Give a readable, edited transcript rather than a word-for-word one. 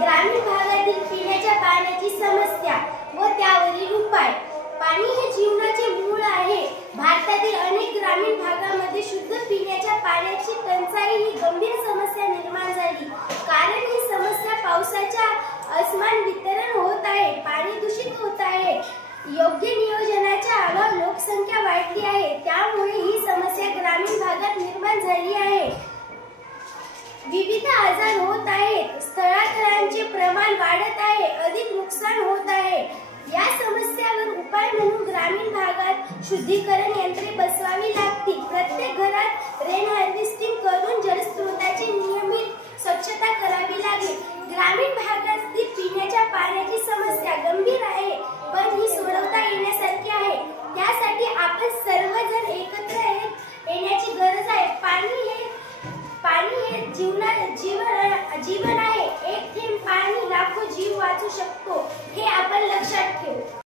ग्रामीण भागातील पिण्याच्या पाण्याची समस्या व त्यावरील उपाय। पाणी हे जीवनाचे मूळ आहे। भारतातील अनेक ग्रामीण भागामध्ये शुद्ध पिण्याच्या पाण्याची टंचाई ही गंभीर समस्या निर्माण झाली। कारण ही समस्या पावसाच्या असमान वितरण होत आहे, पाणी दूषित होत आहे, योग्य नियोजनाचा अभाव, लोकसंख्या वाढली आहे, त्यामुळे ही समस्या ग्रामीण भागात निर्माण झाली आहे। विविध आजार होत आहेत, स्थलांतराचे प्रमाण वाढत आहे, अधिक नुकसान होत आहे। या समस्यावर उपाय म्हणून ग्रामीण भागात शुद्धीकरण यंत्रे बसवावी लागतील। प्रत्येक घरात रेन हार्वेस्टिंग करून जलस्रोताची नियमित स्वच्छता करावी लागेल। ग्रामीण भागातील पिण्याच्या पाण्याची समस्या गंभीर आहे, पण ही सोडवता येण्यासारखी आहे। त्यासाठी आपण सर्वजण एकत्र येण्याची गरज आहे। पाणी हे जीवन आहे। एक थेंब पाणी लाखो जीव वाचवू शकतो, हे